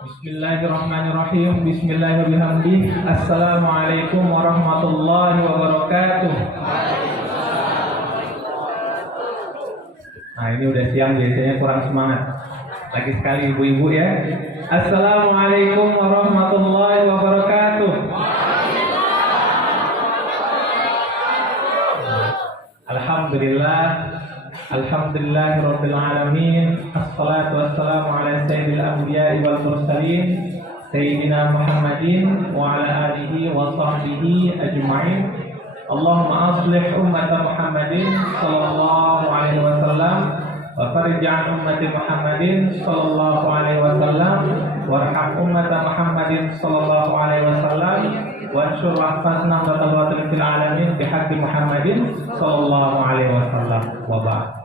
Bismillahirrahmanirrahim. Bismillahirrahmanirrahim. Assalamualaikum warahmatullahi wabarakatuh. Nah, ini udah siang, biasanya kurang semangat. Lagi sekali ibu-ibu ya. Assalamualaikum warahmatullahi wabarakatuh. Alhamdulillah. Alhamdulillahirabbil alamin. Assalatu wassalamu ala sayyidil anbiya'i wal mursalin sayyidina Muhammadin wa ala alihi wa sahbihi ajma'in. Allahumma aslih ummata Muhammadin sallallahu alaihi wasallam wa farij an ummati Muhammadin sallallahu alaihi wasallam warham ummata Muhammadin sallallahu alaihi wasallam wa anshur rahmatna wa tawbatul fil alamin bihaqqi Muhammadin sallallahu alaihi wasallam wa ba'd.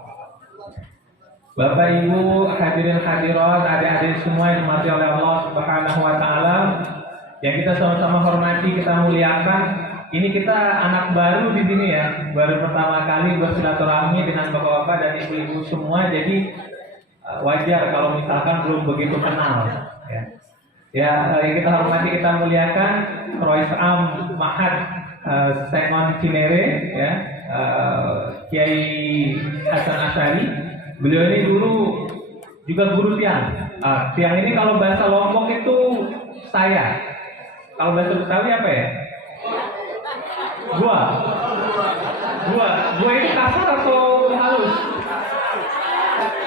Bapak Ibu hadirin hadirat, adik-adik semua yang dimati oleh Allah Subhanahu wa taala, yang kita sama-sama hormati, kita muliakan. Ini kita anak baru di sini ya, baru pertama kali bersilaturahmi dengan bapak-bapak dan ibu-ibu semua, jadi wajar kalau misalkan belum begitu kenal ya. Ya, kita hormati, kita muliakan Rois Am Mahad Sengon Cinere ya, Kiai Hasan Asy'ari. Beliau ini dulu juga guru tiang. Tiang ini kalau bahasa Lombok itu saya. Kalau bahasa Betawi apa ya? Gua itu kasar atau halus?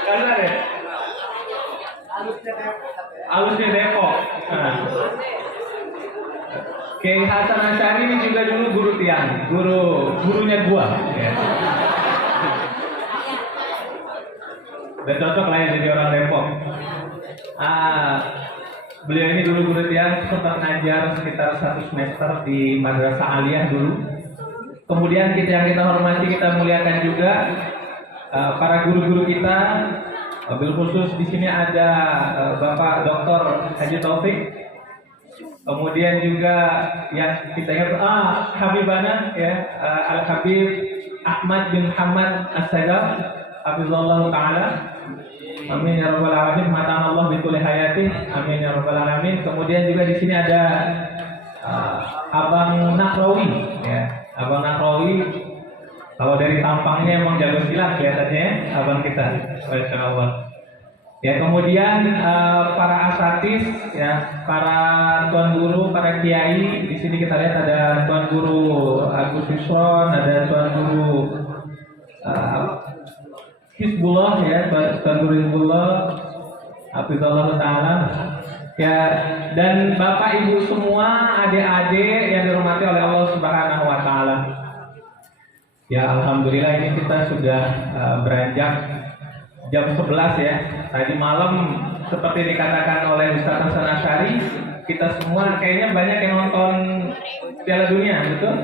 Kasar ya? Halusnya Depok. Kiai Hasan Asy'ari ini juga dulu guru tiang, gurunya gua. Ya. Udah cocok lah ya jadi orang Depok. Beliau ini dulu guru tiang, sempat ngajar sekitar 1 semester di Madrasah Aliyah dulu. Kemudian yang kita hormati, kita muliakan juga para guru-guru kita. Wabil khusus di sini ada Bapak Dr. Haji Taufik. Kemudian juga yang kita ingat Habibana ya, Al Habib Ahmad bin Muhammad As-Sadaf, hafizallahu taala. Amin ya rabbal alamin. Matan Allah bi kulli hayati. Amin ya rabbal alamin. Kemudian juga di sini ada Abang Nahrawi ya. Abang Nahrawi kalau dari tampangnya emang jago silat kelihatannya abang kita. Masyaallah. Ya, kemudian para asatis ya, para tuan guru, para kiai. Di sini kita lihat ada tuan guru Agus Yusron, ada tuan guru Hizbullah ya, tuan guru Hizbullah, hafizallahu taala. Ya, dan Bapak Ibu semua, adik-adik yang dirahmati oleh Allah Subhanahu wa taala. Ya, alhamdulillah ini kita sudah beranjak jam 11 ya. Tadi malam seperti dikatakan oleh Ustaz Hasan Asy'ari, kita semua kayaknya banyak yang nonton Piala Dunia, betul?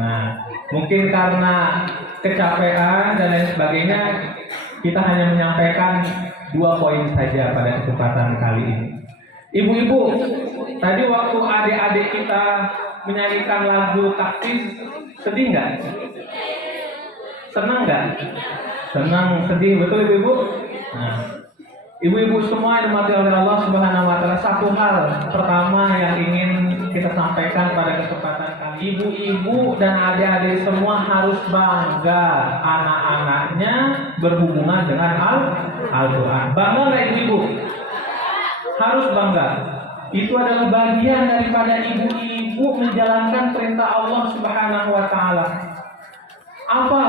Nah, mungkin karena kecapean dan lain sebagainya, kita hanya menyampaikan 2 poin saja pada kesempatan kali ini. Ibu-ibu, tadi waktu adik-adik kita menyanyikan lagu taktis, sedih nggak? Senang nggak? Senang, sedih, betul ibu-ibu? Nah, ibu-ibu semua yang dimati oleh Allah Subhanahu wa taala, satu hal pertama yang ingin kita sampaikan pada kesempatan kali, ibu-ibu dan adik-adik semua harus bangga anak-anaknya berhubungan dengan Al-Quran. Bangga nggak ibu-ibu? Harus bangga. Itu adalah bagian daripada ibu-ibu menjalankan perintah Allah Subhanahu wa taala. Apa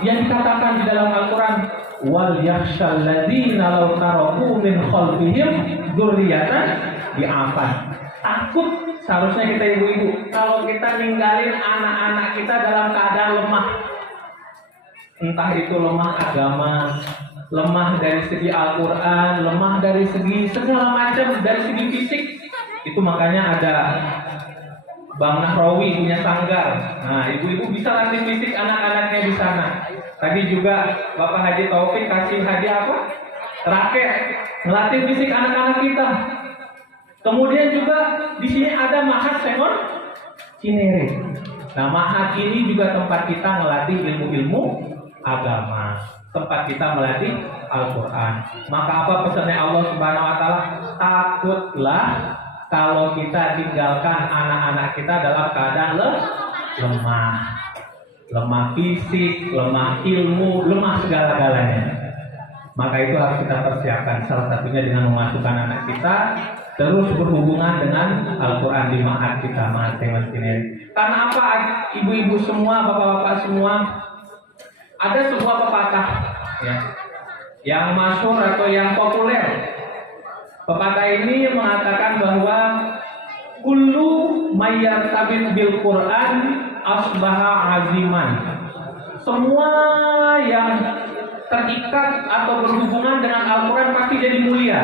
yang dikatakan di dalam Al-Quran? Wal yakhshal ladzina law taraku min khalfihim dzurriyyatan di'afan. Takut seharusnya kita ibu-ibu kalau kita ninggalin anak-anak kita dalam keadaan lemah. Entah itu lemah agama, lemah dari segi Al-Quran, lemah dari segi segala macam, dari segi fisik. Itu makanya ada Bang Nahrawi punya sanggar. Nah, ibu-ibu bisa latih fisik anak-anaknya di sana. Tadi juga Bapak Haji Taufik kasih hadiah apa? Raket, melatih fisik anak-anak kita. Kemudian juga di sini ada Mahad Sengon Cinere. Nah, ma'had ini juga tempat kita melatih ilmu-ilmu agama, tempat kita melatih Al-Quran. Maka apa pesannya Allah Subhanahu Wa Taala? Takutlah kalau kita tinggalkan anak-anak kita dalam keadaan lemah fisik, lemah ilmu, lemah segala-galanya. Maka itu harus kita persiapkan, salah satunya dengan memasukkan anak kita terus berhubungan dengan Al-Quran di ma'had kita masing-masing. Karena apa, ibu-ibu semua, bapak-bapak semua, ada sebuah pepatah ya, yang masyhur atau yang populer. Pepatah ini mengatakan bahwa kullu mayyartabit bil Quran asbaha aziman. Semua yang terikat atau berhubungan dengan Al-Quran pasti jadi mulia.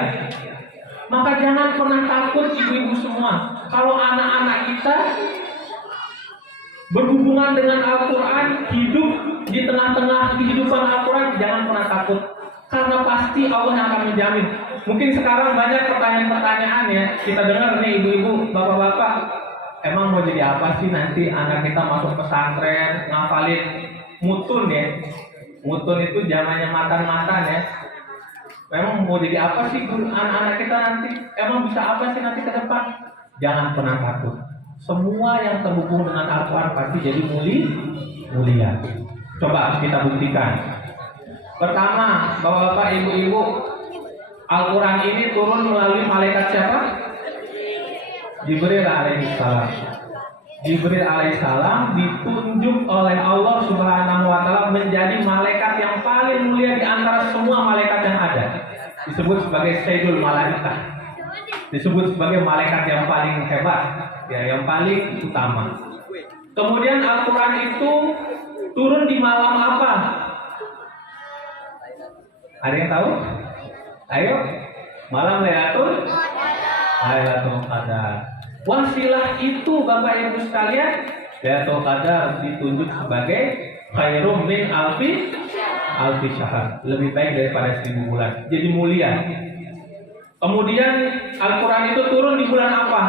Maka jangan pernah takut ibu-ibu semua. Kalau anak-anak kita berhubungan dengan Al-Quran, hidup di tengah-tengah kehidupan Al-Quran, jangan pernah takut. Karena pasti Allah yang akan menjamin. Mungkin sekarang banyak pertanyaan-pertanyaan ya. Kita dengar nih ibu-ibu, bapak-bapak, emang mau jadi apa sih nanti anak kita masuk pesantren, ngafalin mutun ya. Mutun itu zamannya matan-matan ya. Memang mau jadi apa sih anak-anak kita nanti? Emang bisa apa sih nanti ke depan? Jangan pernah takut. Semua yang terhubung dengan Al-Quran pasti jadi mulia. Coba kita buktikan. Pertama, bapak-bapak, ibu-ibu, Al-Quran ini turun melalui malaikat siapa? Jibril alaihissalam. Jibril alaihissalam ditunjuk oleh Allah Subhanahu Wa Taala menjadi malaikat yang paling mulia di antara semua malaikat yang ada. Disebut sebagai Sayyidul Malaikah. Disebut sebagai malaikat yang paling hebat, ya, yang paling utama. Kemudian Al-Quran itu turun di malam apa? Ada yang tahu? Ayo, malam Lailatul Qadar. Wasilah itu Bapak Ibu sekalian, Lailatul Qadar ditunjuk sebagai khairum min alfi syahr, lebih baik daripada 1000 bulan. Jadi mulia. Kemudian Al-Quran itu turun di bulan apa?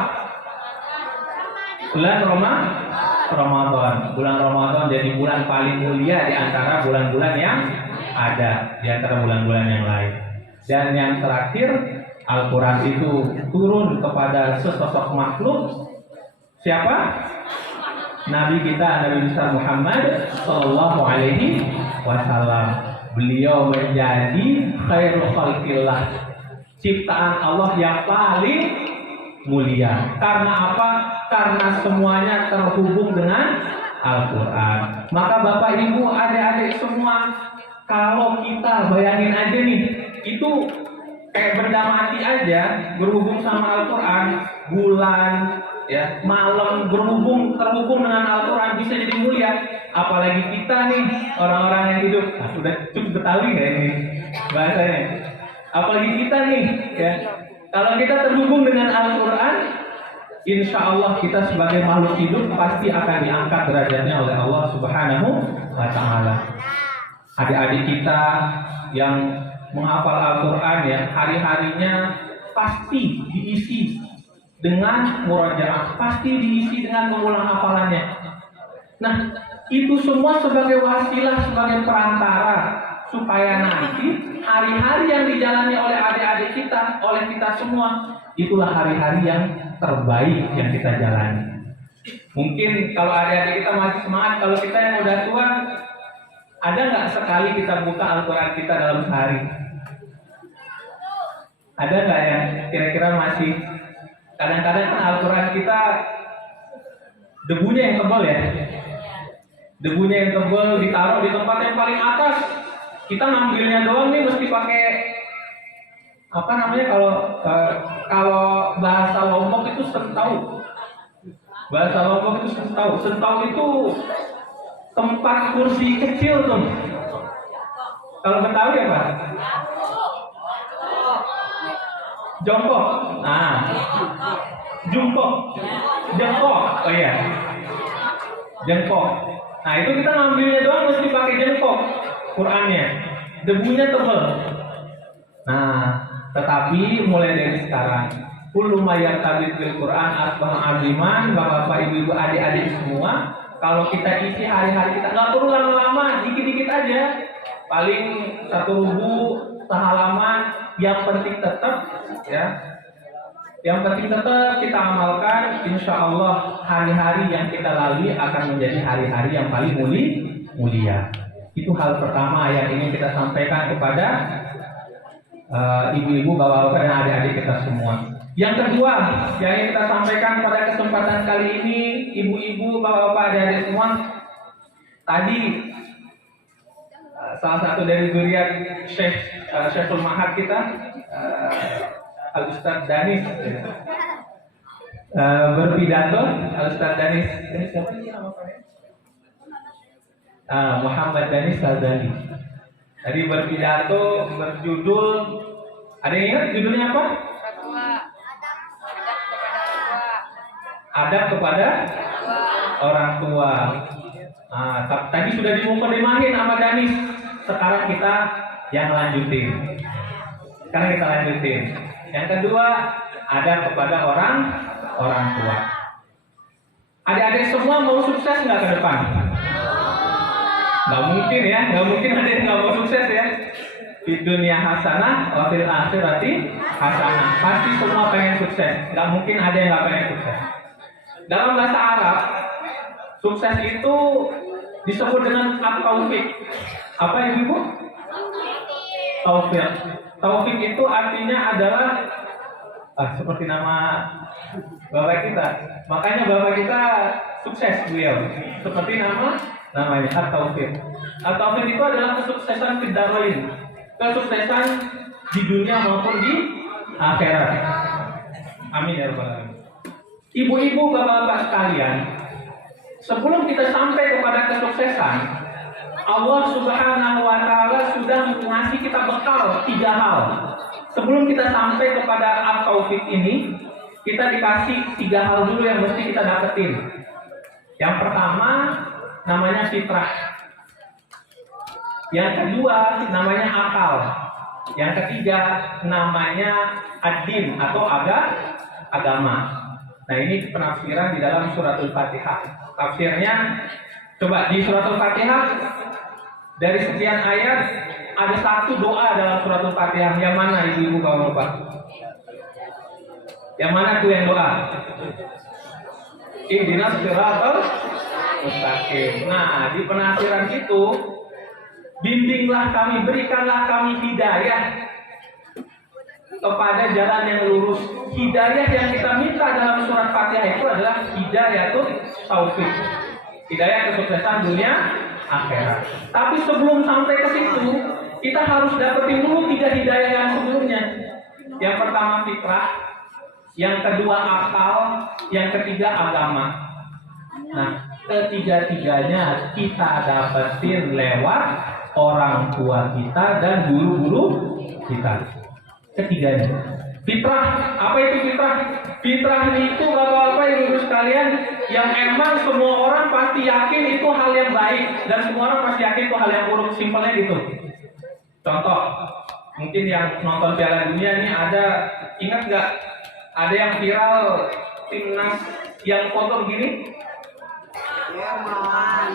Bulan Ramadan. Bulan Ramadan jadi bulan paling mulia di antara bulan-bulan yang ada, di antara bulan-bulan yang lain. Dan yang terakhir, Al-Quran itu turun kepada sesosok makhluk. Siapa? Nabi kita, Nabi besar Muhammad Sallallahu Alaihi Wasallam. Beliau menjadi khairul khalqillah, ciptaan Allah yang paling mulia. Karena apa? Karena semuanya terhubung dengan Al-Quran. Maka Bapak Ibu, adik-adik semua, kalau kita bayangin aja nih, itu kayak benda mati aja berhubung sama Al-Quran, bulan, ya, malam terhubung dengan Al-Quran bisa jadi mulia. Apalagi kita nih, orang-orang yang hidup, sudah cukup Betawi nggak ini bahasanya? Apalagi kita nih, ya, kalau kita terhubung dengan Al-Quran, insya Allah kita sebagai makhluk hidup pasti akan diangkat derajatnya oleh Allah Subhanahu Wa Taala. Adik-adik kita yang menghafal Al-Quran, ya, hari-harinya pasti diisi dengan murajaah, pasti diisi dengan mengulang hafalannya. Nah, itu semua sebagai wasilah, sebagai perantara supaya nanti hari-hari yang dijalani oleh adik-adik kita, oleh kita semua, itulah hari-hari yang terbaik yang kita jalani. Mungkin kalau adik-adik kita masih semangat, kalau kita yang udah tua, ada nggak sekali kita buka Al-Quran kita dalam sehari? Ada nggak yang kira-kira masih? Kadang-kadang kan Al-Quran kita debunya yang tebal ya. Debunya yang tebal ditaruh di tempat yang paling atas. Kita ngambilnya doang nih mesti pakai apa namanya, kalau bahasa Lombok itu sentau. Bahasa Lombok itu sentau. Sentau itu tempat kursi kecil tuh. Kalau Betawi apa? Jongkok. Nah, jongkok. Oh iya. Jongkok. Nah, itu kita ngambilnya doang mesti pakai jongkok Qurannya. Debunya tebal. Nah, tetapi mulai dari sekarang, kullu ma yartabit bil Quran asbah aziman, Bapak-bapak, Ibu-ibu, adik-adik semua, kalau kita isi hari-hari kita, nggak perlu lama-lama, dikit-dikit aja, paling 1.000 sehalaman. Yang penting tetap ya, yang penting tetap kita amalkan. Insya Allah hari-hari yang kita lalui akan menjadi hari-hari yang paling mulia. Itu hal pertama yang ingin kita sampaikan kepada ibu-ibu, bapak-bapak, dan adik-adik kita semua. Yang kedua yang ingin kita sampaikan pada kesempatan kali ini, ibu-ibu, bapak-bapak, adik-adik semua, tadi salah satu dari zuriat Syekhul Mahad kita, Al-Ustaz Danis, berpidato. Al-Ustaz Danis, ini siapa sih nama saya? Muhammad Danis Al-Dani. Tadi berpidato berjudul, ada yang ingat judulnya apa? Adab kepada orang tua. Tadi sudah dimukadimahin sama Danis. Sekarang kita yang lanjutin. Yang kedua, adab kepada orang tua. Adik-adik semua mau sukses nggak ke depan? Nggak mungkin ya, nggak mungkin ada yang nggak mau sukses ya. Di dunia hasanah, wa fil akhirati hasanah. Pasti semua pengen sukses. Nggak mungkin ada yang nggak pengen sukses. Dalam bahasa Arab, sukses itu disebut dengan at-taufik. Apa ibu? Taufik. Taufik itu artinya adalah seperti nama bapak kita. Makanya bapak kita sukses beliau. Seperti namanya at-taufik. At-taufik itu adalah kesuksesan fid-dharain. Kesuksesan di dunia maupun di akhirat. Amin ya rabbal alamin. Ibu-ibu, bapak-bapak sekalian, sebelum kita sampai kepada kesuksesan, Allah Subhanahu wa Ta'ala sudah mengasih kita bekal 3 hal. Sebelum kita sampai kepada at-taufik ini, kita dikasih 3 hal dulu yang mesti kita dapetin. Yang pertama namanya fitrah. Yang kedua namanya akal. Yang ketiga namanya ad-din atau agama. Nah, ini penafsiran di dalam suratul Fatihah. Tafsirnya, coba di suratul Fatihah, dari sekian ayat, ada 1 doa dalam suratul Fatihah. Yang mana ibu-ibu kawan bapak? Yang mana tuh yang doa? Ihdinas siratal mustaqim. Nah, di penafsiran itu, bimbinglah kami, berikanlah kami hidayah kepada jalan yang lurus. Hidayah yang kita minta dalam surat Fatihah itu adalah hidayah taufik, hidayah kesuksesan dunia akhirat. Tapi sebelum sampai ke situ, kita harus dapetin dulu 3 hidayah yang sebelumnya. Yang pertama fitrah, yang kedua akal, yang ketiga agama. Nah, ketiga-tiganya kita dapetin lewat orang tua kita dan guru-guru kita. Ketiganya fitrah. Apa itu fitrah? Fitrah itu bapak-bapak ibu sekalian, yang emang semua orang pasti yakin itu hal yang baik dan semua orang pasti yakin itu hal yang buruk. Simpelnya gitu. Contoh, mungkin yang nonton Piala Dunia ini ada, ingat nggak? Ada yang viral timnas yang foto begini? Jerman.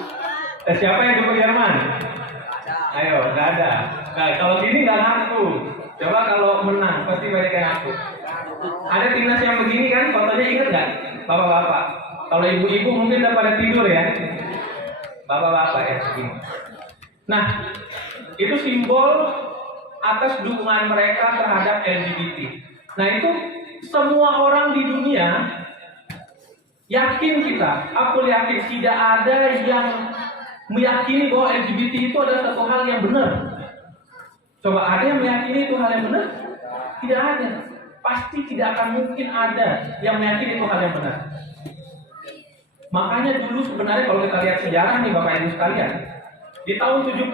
Siapa yang dukung Jerman? Ayo, nggak ada. Nah, kalau gini nggak ngaku. Coba kalau menang, pasti banyak yang ngaku. Ada timnas yang begini kan, fotonya ingat nggak? Bapak-bapak. Kalau ibu-ibu mungkin udah pada tidur ya. Bapak-bapak ya begini. Nah, itu simbol atas dukungan mereka terhadap LGBT. Nah, itu semua orang di dunia yakin kita. Aku yakin tidak ada yang meyakini bahwa LGBT itu adalah satu hal yang benar. Coba ada yang meyakini itu hal yang benar? Tidak ada. Pasti tidak akan mungkin ada yang meyakini itu hal yang benar. Makanya dulu sebenarnya kalau kita lihat sejarah nih Bapak Ibu sekalian, di tahun 70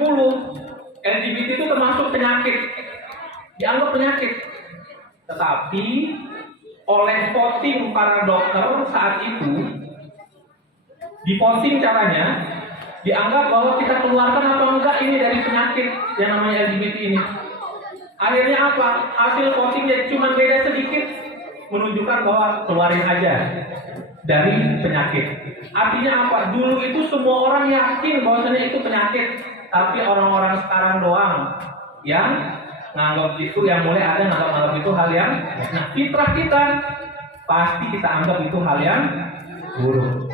LGBT itu termasuk penyakit, dianggap penyakit. Tetapi oleh voting para dokter saat itu, di voting caranya dianggap bahwa kita keluarkan apa enggak ini dari penyakit yang namanya LGBT ini. Akhirnya apa? Hasil votingnya cuma beda sedikit. menunjukkan bahwa keluarin aja dari penyakit. Artinya apa? Dulu itu semua orang yakin bahwasanya itu penyakit, tapi orang-orang sekarang doang yang nganggap itu, yang mulai ada nganggap itu hal yang, nah fitrah kita pasti kita anggap itu hal yang buruk.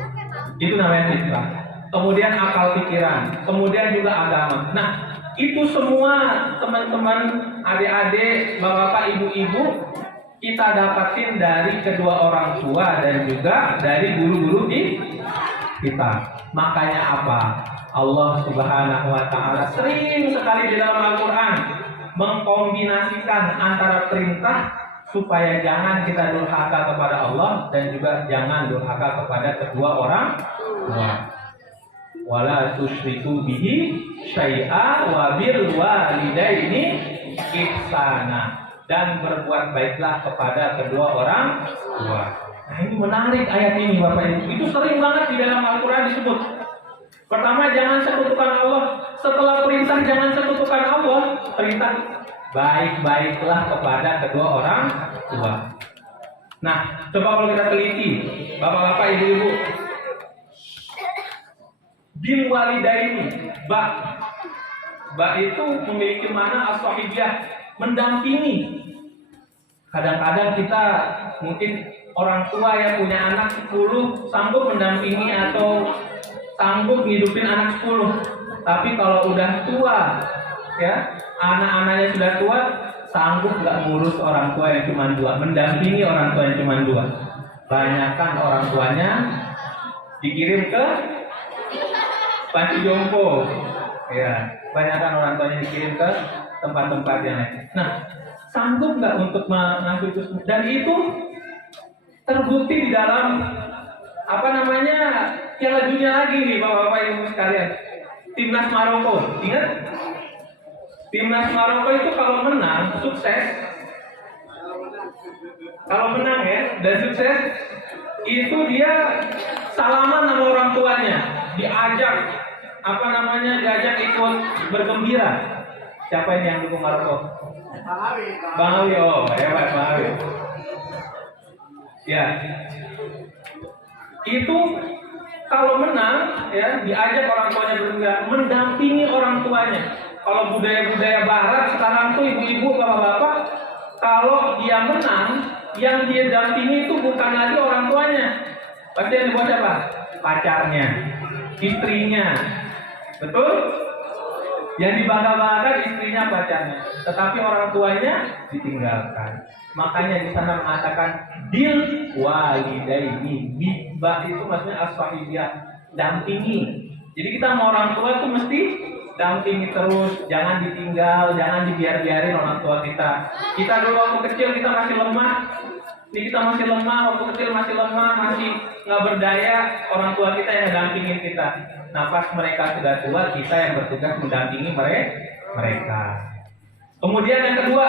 Itu namanya fitrah. Kemudian akal pikiran, kemudian juga agama. Nah, itu semua teman-teman, adik-adik, bapak-bapak, ibu-ibu kita dapatin dari kedua orang tua dan juga dari guru-guru kita. Makanya apa? Allah Subhanahu wa taala sering sekali di dalam Al-Qur'an mengkombinasikan antara perintah supaya jangan kita durhaka kepada Allah dan juga jangan durhaka kepada kedua orang tua. Wala tusyriku bihi syai'a wa bil walidaini ihsana, dan berbuat baiklah kepada kedua orang tua. Nah, ini menarik ayat ini Bapak Ibu. Itu sering banget di dalam Al-Qur'an disebut. Pertama, jangan sekutukan Allah. Setelah perintah jangan sekutukan Allah, perintah baik-baiklah kepada kedua orang tua. Nah, coba kalau kita teliti, Bapak-bapak, Ibu-ibu, bil walidaini, ba itu memiliki makna as-sahibiyah, mendampingi. Kadang-kadang kita mungkin orang tua yang punya anak 10 sanggup mendampingi atau sanggup ngidupin anak 10. Tapi kalau udah tua, ya, anak-anaknya sudah tua, sanggup nggak ngurus orang tua yang cuma 2, mendampingi orang tua yang cuma 2. Banyakkan orang tuanya dikirim ke panti jompo, ya, banyakkan orang tuanya dikirim ke tempat-tempat yang lain. Nah, sanggup nggak untuk mengasuh itu? Dan itu terbukti di dalam Piala Dunia lagi nih, Bapak-bapak, Ibu sekalian. Timnas Maroko, ingat? Timnas Maroko itu kalau menang sukses, kalau menang ya dan sukses, itu dia salaman sama orang tuanya, diajak diajak ikut bergembira. Siapa ini yang dukung Maroko? Bang Awi, oh hebat Bang Awi. Ya, itu kalau menang ya diajak orang tuanya bergembira, mendampingi orang tuanya. Kalau budaya-budaya Barat sekarang tuh ibu-ibu, bapak-bapak, kalau dia menang, yang dia dampingi itu bukan lagi orang tuanya, pasti yang dibawa siapa? Pacarnya, istrinya, betul? Yang dibangga-banggakan istrinya, pacarnya, tetapi orang tuanya ditinggalkan. Makanya di sana mengatakan bil walidaini, ba itu maksudnya as-sahibiyah, dampingi. Jadi kita mau orang tua itu mesti dampingi terus, jangan ditinggal, jangan dibiar-biarin orang tua kita. Kita dulu waktu kecil kita masih lemah, waktu kecil masih lemah, masih nggak berdaya, orang tua kita yang dampingin kita. Nah, pas mereka sudah tua, kita yang bertugas mendampingi mereka. Kemudian yang kedua,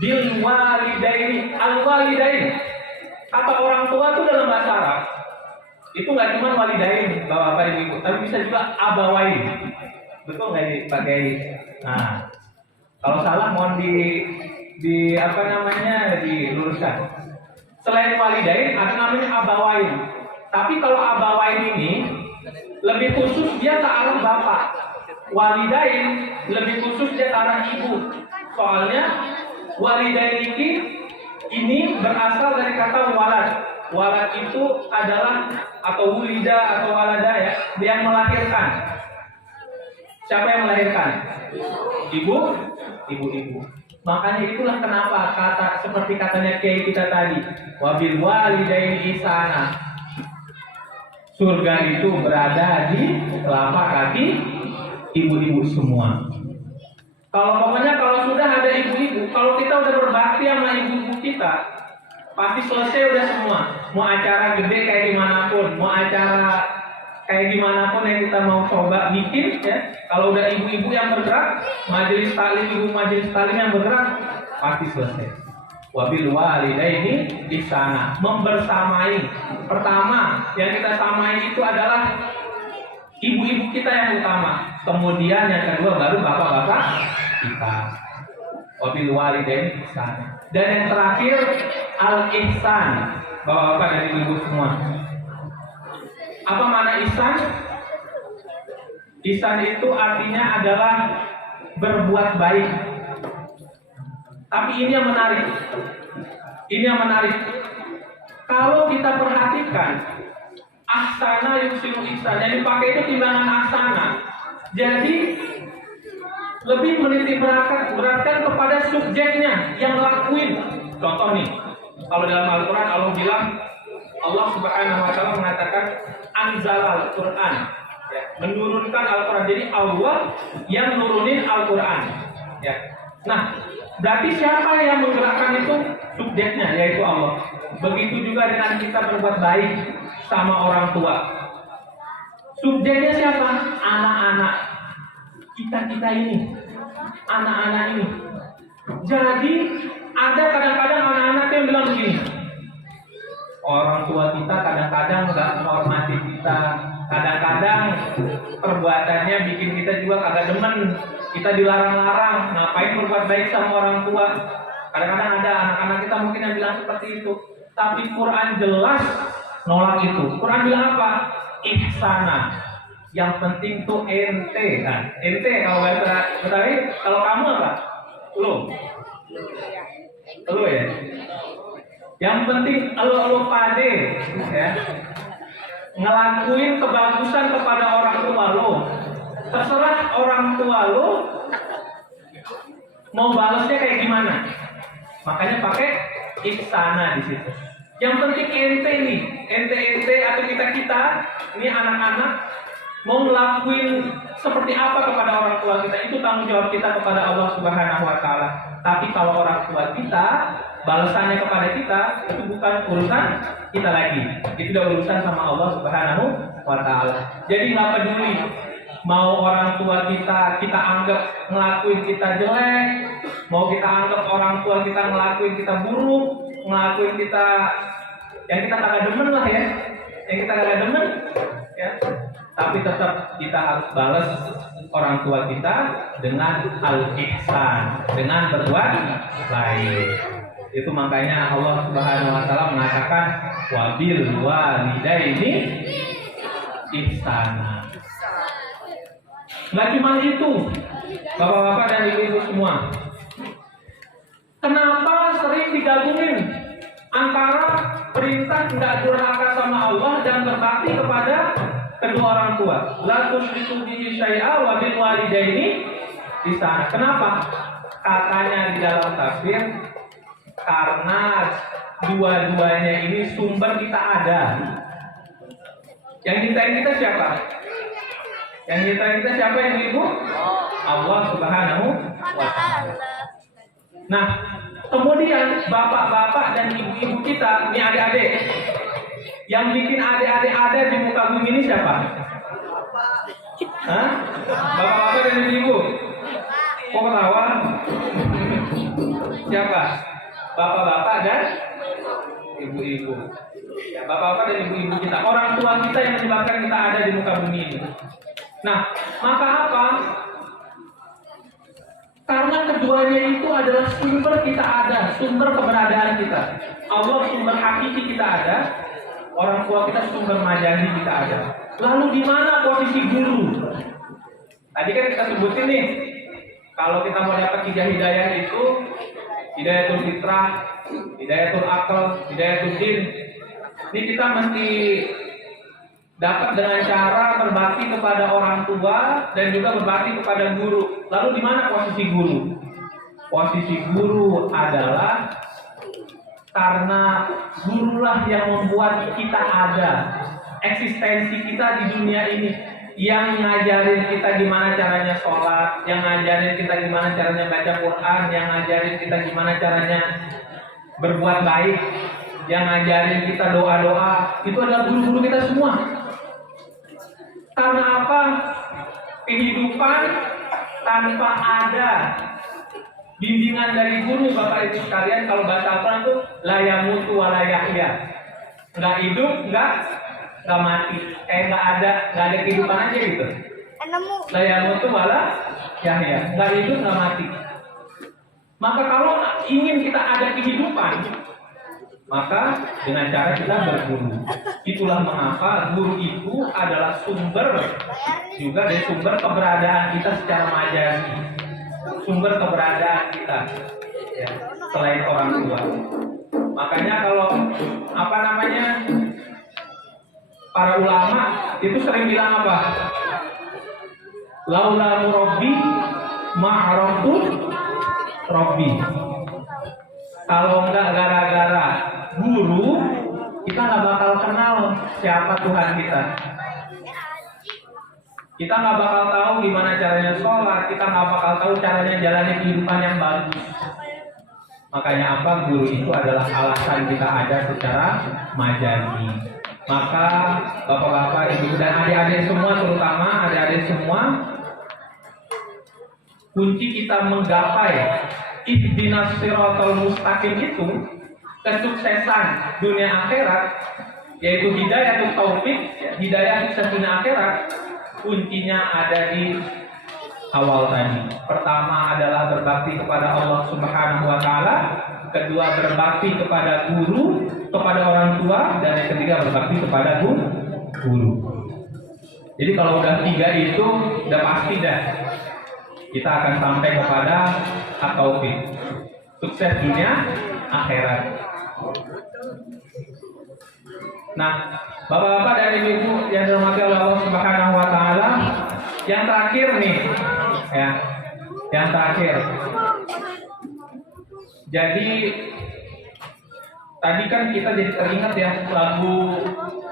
bil walidaini, al-walidain. Kata orang tua itu dalam bahasa Arab itu nggak cuma walidain, bapak ibu, tapi bisa juga abawain. Betul nggak dipakai? Nah, kalau salah mohon diluruskan. Selain walidain ada namanya abawain. Tapi kalau abawain ini lebih khusus dia ke arah bapak. Walidain lebih khusus dia ke arah ibu. Soalnya walidain ini berasal dari kata walad. Walad itu adalah atau wulida atau walada ya, yang melahirkan. Siapa yang melahirkan? Ibu. Makanya itulah kenapa seperti katanya Kiai kita tadi, wabil walidaini ihsana. Surga itu berada di telapak kaki ibu-ibu semua. Kalau sudah ada ibu-ibu, kalau kita udah berbakti sama ibu-ibu kita, pasti selesai udah semua. Mau acara gede kayak dimanapun, mau acara kayak dimanapun yang kita mau coba bikin ya, kalau udah ibu-ibu yang bergerak, majelis taklim yang bergerak, pasti selesai. Wabil walidaini ihsana, membersamai. Pertama yang kita samai itu adalah ibu-ibu kita yang utama, kemudian yang kedua baru bapak-bapak kita. wabil walidaini ihsan. Dan yang terakhir al-ihsan. Bapak-bapak dan ibu semua. Apa makna ihsan? Ihsan itu artinya adalah berbuat baik. Tapi ini yang menarik. Ini yang menarik. Kalau kita perhatikan, ahsana yusiru ihsan, yang dipakai itu timbangan ahsana. Jadi lebih menitik beratkan kepada subjeknya yang lakuin. Contoh nih, kalau dalam Al-Quran Allah bilang, Allah Subhanahu Wa Taala mengatakan anzal Al-Quran, ya, menurunkan Al-Quran. Jadi Allah yang nurunin Al-Quran. Ya. Nah, berarti siapa yang menggerakkan itu? Subjeknya, yaitu Allah. Begitu juga dengan kita berbuat baik sama orang tua. Subjeknya siapa? Anak-anak kita ini, anak-anak ini. Jadi ada kadang-kadang anak-anak yang bilang begini, orang tua kita kadang-kadang nggak menghormati kita, kadang-kadang perbuatannya bikin kita juga kagak demen, kita dilarang-larang, ngapain berbuat baik sama orang tua. Kadang-kadang ada anak-anak kita mungkin yang bilang seperti itu. Tapi Quran jelas nolak itu. Quran bilang apa? Ihsana. Yang penting tuh ente kan. Ente kalau bahasa Betawi, kalau kamu apa? Lu ya. Yang penting lu pade ya. Ngelakuin kebagusan kepada orang tua lo. Terserah orang tua lo mau balasnya kayak gimana. Makanya pakai ihsana di situ. Yang penting ente nih, ente atau kita ini anak-anak mau ngelakuin seperti apa kepada orang tua kita, itu tanggung jawab kita kepada Allah Subhanahu Wa Taala. Tapi kalau orang tua kita balasannya kepada kita, itu bukan urusan kita lagi, itu udah urusan sama Allah Subhanahu Wa Taala. Jadi nggak peduli mau orang tua kita anggap ngelakuin kita jelek, mau kita anggap orang tua kita ngelakuin kita buruk, ngelakuin kita yang kita kagak demen lah ya, yang kita kagak demen ya. Tapi tetap kita harus balas orang tua kita dengan al-ihsan, dengan berbuat baik. Itu makanya Allah Subhanahu Wa Taala mengatakan wabil walidaini ihsana. Nggak cuma itu, bapak-bapak dan ibu-ibu semua. Kenapa sering digabungin antara perintah tidak durhaka sama Allah dan berbakti kepada kedua orang tua? La tusyriku bihi syai'a wa bil walidaini ihsana. Kenapa? Katanya di dalam tafsir, karena dua-duanya ini sumber kita ada. Yang nyiptain kita siapa? Yang nyiptain kita siapa yang ibu? Allah Subhanahu Wa Taala. Nah, kemudian bapak-bapak dan ibu-ibu kita, ini adik-adik, yang bikin adik-adik ada di muka bumi ini siapa? Hah? Bapak-bapak dan ibu-ibu? Kok ketawa? Siapa? Bapak-bapak dan ibu-ibu. Ya, bapak-bapak dan ibu-ibu kita, orang tua kita yang menyebabkan kita ada di muka bumi ini. Nah, maka apa? Karena keduanya itu adalah sumber kita ada, sumber keberadaan kita. Allah sumber hakiki kita ada, orang tua kita sumber majani kita ada. Lalu di mana posisi guru? Tadi kan kita sebutin nih, kalau kita mau dapat hidayah itu, hidayatul fitrah, hidayatul akal, hidayatul din. Ini kita mesti dapat dengan cara berbakti kepada orang tua dan juga berbakti kepada guru. Lalu di mana posisi guru? Posisi guru adalah karena gurulah yang membuat kita ada, eksistensi kita di dunia ini, yang ngajarin kita gimana caranya sholat, yang ngajarin kita gimana caranya baca Quran, yang ngajarin kita gimana caranya berbuat baik, yang ngajarin kita doa-doa. Itu adalah guru-guru kita semua. Karena apa? Kehidupan tanpa ada bimbingan dari guru, Bapak Ibu sekalian, kalau bahasa Al-Quran itu la yamutu wa la yahya. Enggak hidup, enggak mati. Enggak ada kehidupan aja gitu. La yamutu wa la yahya. Enggak hidup, enggak mati. Maka kalau ingin kita ada kehidupan, maka dengan cara kita berguru. Itulah mengapa guru itu adalah sumber juga dari sumber keberadaan kita secara majazi, sumber keberadaan kita ya, selain orang tua. Makanya kalau para ulama itu sering bilang apa? Laula murabbi ma'araftu rabbi. Kalau enggak gara-gara guru, kita nggak bakal kenal siapa Tuhan kita. Kita nggak bakal tahu gimana caranya sholat, kita nggak bakal tahu caranya jalani kehidupan yang bagus. Makanya apa? Guru itu adalah alasan kita ada secara majazi. Maka bapak-bapak, ibu dan adik-adik semua, terutama adik-adik semua, kunci kita menggapai ihdinas siratal mustaqim itu, kesuksesan dunia akhirat, yaitu hidayah taufik, hidayah sukses dunia akhirat, kuncinya ada di awal tadi. Pertama adalah berbakti kepada Allah Subhanahu wa taala, kedua berbakti kepada guru, kepada orang tua, dan yang ketiga berbakti kepada guru. Jadi kalau udah tiga itu udah pasti dah kita akan sampai kepada at-taufik, sukses dunia akhirat. Nah, bapak-bapak dan ibu-ibu yang dirahmati oleh Allah Subhanahu wa taala, yang terakhir nih ya, yang terakhir. Jadi tadi kan kita jadi teringat ya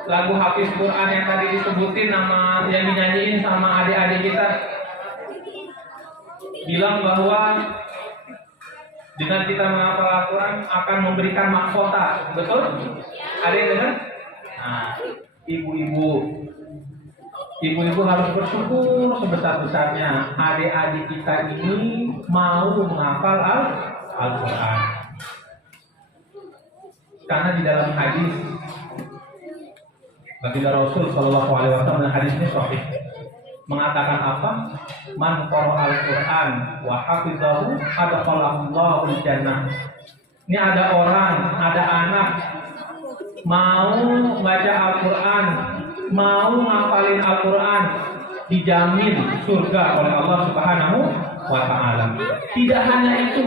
lagu Hafiz Quran yang tadi disebutin nama yang dinyanyiin sama adik-adik kita, bilang bahwa dengan kita menghafal Al-Quran akan memberikan mahkota, betul? Ada yang dengar? Nah, ibu-ibu harus bersyukur sebesar-besarnya adik-adik kita ini mau menghafal Al-Quran. Karena di dalam hadis baginda Rasul Shallallahu Alaihi Wasallam, hadis ini sahih, mengatakan apa? Man qara al-Quran wa hafizahu adkhalallahu al-jannah. Ini ada orang, ada anak mau baca Al-Quran, mau ngapalin Al-Quran, dijamin surga oleh Allah Subhanahu wa taala. Tidak hanya itu,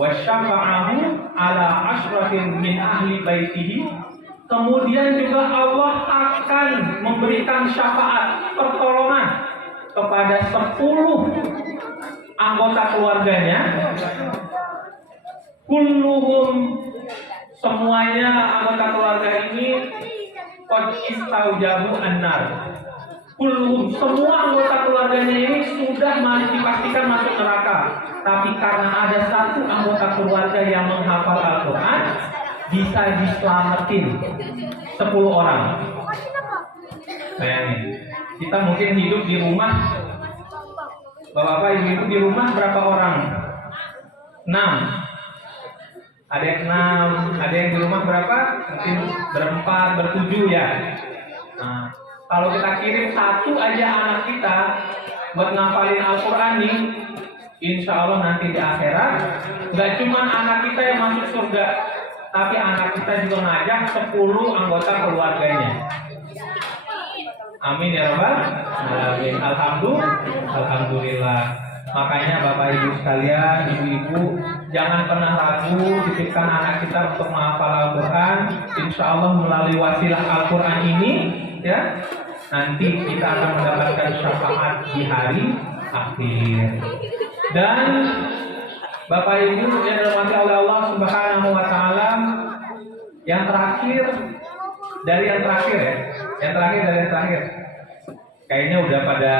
wa syafa'ahu ala asyrafin min ahli baitihi. Kemudian juga Allah akan memberikan syafaat, pertolongan kepada 10 anggota keluarganya. Kulluhum, semuanya anggota keluarga ini qad istaujabu annar. Kulluhum, semua anggota keluarganya ini sudah dipastikan masuk neraka. Tapi karena ada satu anggota keluarga yang menghafal Al-Quran, bisa diselamatin 10 orang. Bayangin, kita mungkin hidup di rumah, bapak-bapak ibu-ibu di rumah berapa orang? 6. Ada yang 6, ada yang di rumah berapa? Mungkin berempat, bertujuh ya. Nah, kalau kita kirim satu aja anak kita buat ngafalin Al-Quran nih, insya Allah nanti di akhirat nggak cuma anak kita yang masuk surga, tapi anak kita juga ngajak 10 anggota keluarganya. Amin ya rabbal alamin. Alhamdulillah. Makanya bapak ibu sekalian, ibu-ibu, jangan pernah ragu titipkan anak kita untuk menghafal Al-Quran. Insya Allah melalui wasilah Al-Quran ini ya, nanti kita akan mendapatkan syafaat di hari akhir. Dan bapak ibu yang dirahmati oleh Allah Subhanahu wa taala, yang terakhir dari yang terakhir. Kayaknya udah pada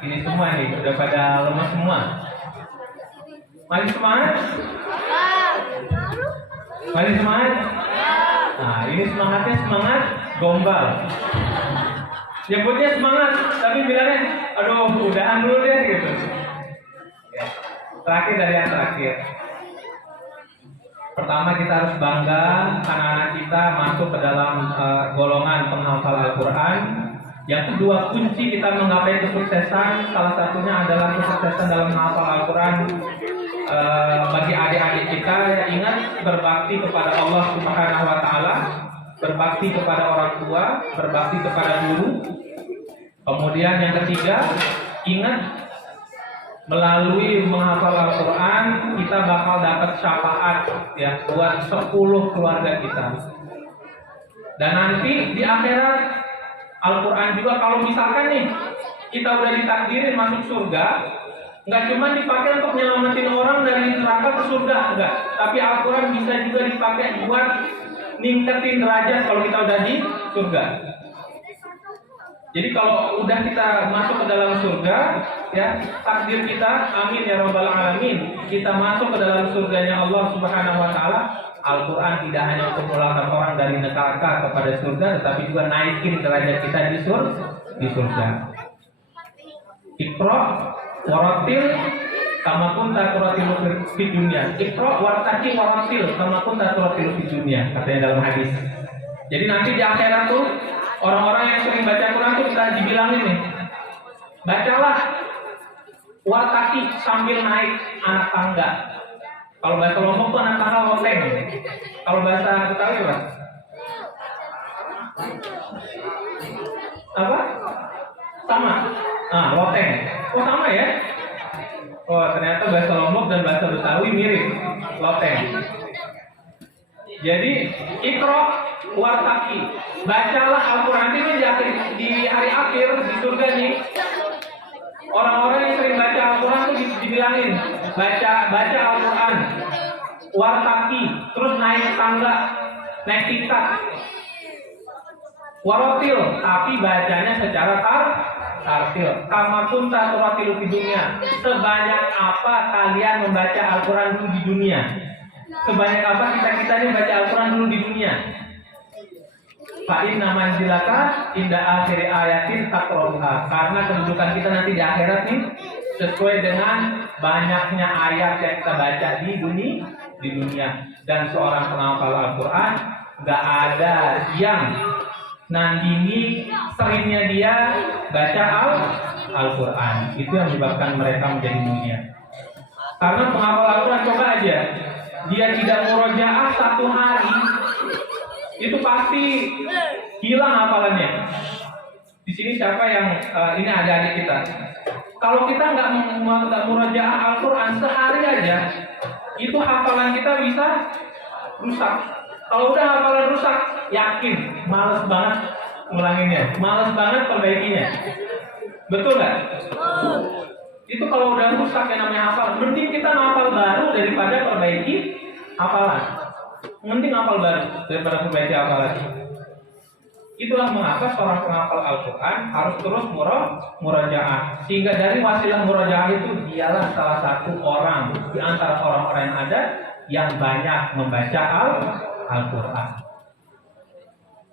ini semua nih, udah pada lemas semua. Masih semangat? Masih semangat? Nah, ini semangatnya semangat gombal. Nyebutnya semangat, tapi bilangnya, aduh, udahan dulu deh gitu. Ya. Terakhir dari yang terakhir. Pertama, kita harus bangga anak-anak kita masuk ke dalam golongan penghafal Al-Quran. Yang kedua, kunci kita menggapai kesuksesan salah satunya adalah kesuksesan dalam menghafal Al-Quran. Bagi adik-adik kita, ingat berbakti kepada Allah Subhanahu wa Ta'ala, berbakti kepada orang tua, berbakti kepada guru. Kemudian yang ketiga, ingat melalui menghafal Al-Quran kita bakal dapat syafaat ya buat 10 keluarga kita. Dan nanti di akhirat Al-Quran juga kalau misalkan nih kita udah ditakdirin masuk surga, nggak cuma dipakai untuk nyelamatin orang dari neraka ke surga, enggak. Tapi Al-Quran bisa juga dipakai buat ningkatin derajat kalau kita udah di surga. Jadi kalau udah kita masuk ke dalam surga, ya takdir kita, amin ya rabbal alamin, kita masuk ke dalam surganya Allah Subhanahu wa Ta'ala. Al-Quran tidak hanya untuk melangkah orang dari neraka kepada surga, tetapi juga naikin derajat kita di surga. Iqra waratil kama kunta turatil fi dunya. Iqra wartaqi waratil kama kunta turatil fi dunya, katanya dalam hadis. Jadi nanti di akhirat tuh orang-orang yang sering baca Quran tuh kita dibilangin nih, bacalah wartaqi sambil naik anak tangga. Kalau bahasa Lombok tuh anak tangga loteng. Kalau bahasa Betawi apa? Apa? Sama. Loteng. Oh sama ya? Oh ternyata bahasa Lombok dan bahasa Betawi mirip. Loteng. Jadi Iqra wartaqi. Bacalah Al-Quran ini di hari akhir di surga nih. Orang-orang yang sering baca Al-Quran tuh dibilangin baca Al-Quran, wartaqi, terus naik tangga, naik tingkat, waratil, tapi bacanya secara tartil. Kama kunta turatilu fi dunya. Sebanyak apa kalian membaca Al-Quran dulu di dunia? Sebanyak apa kita ini baca Al-Quran dulu di dunia? Fa inna manzilaka inda akhir ayatin taqra'uha. Karena kedudukan kita nanti di akhirat nih sesuai dengan banyaknya ayat yang kita baca di dunia. Dan seorang penghafal Al-Quran nggak ada yang nandingi seringnya dia baca Al-Quran. Itu yang menyebabkan mereka menjadi mulia. Karena penghafal Al-Quran, coba aja dia tidak murojaah 1 hari, itu pasti hilang hafalannya. Di sini siapa yang ini adik-adik kita? Kalau kita nggak murojaah Al-Quran sehari aja, itu hafalan kita bisa rusak. Kalau udah hafalan rusak, yakin males banget ngulanginnya, males banget perbaikinya. Betul nggak? Itu kalau udah rusak yang namanya hafalan, mending kita ngapal baru daripada perbaiki hafalan. Mending hafal baru daripada perbaiki hafalan. Itulah mengapa seorang penghafal Al-Quran harus terus murojaah. Sehingga dari wasilah murojaah itu dialah salah satu orang di antara orang-orang yang ada yang banyak membaca Al-Quran.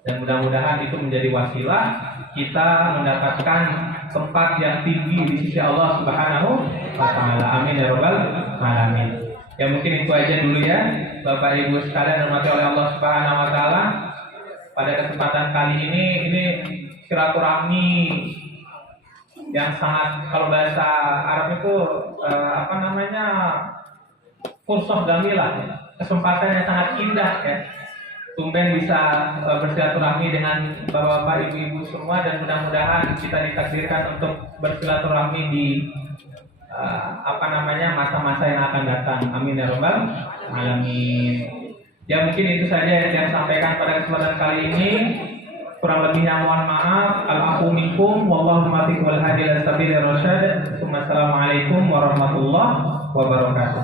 Dan mudah-mudahan itu menjadi wasilah kita mendapatkan tempat yang tinggi di sisi Allah Subhanahu wa Ta'ala. Amin ya rabbal alamin. Ya mungkin itu aja dulu ya Bapak Ibu sekalian dirahmati oleh Allah Subhanahu wa Ta'ala. Pada kesempatan kali ini silaturahmi yang sangat, kalau bahasa Arab itu fursoh gamilah, kesempatan yang sangat indah ya. Tumben bisa bersilaturahmi dengan bapak-bapak, ibu-ibu semua, dan mudah-mudahan kita ditakdirkan untuk bersilaturahmi di masa-masa yang akan datang. Amin ya rabbal alamin. Ya mungkin itu saja yang saya sampaikan pada kesempatan kali ini. Kurang lebihnya mohon maaf. Al-afu minkum wallahu muwaffiq wal hadi ila sabilir rasyad. Assalamualaikum warahmatullahi wabarakatuh.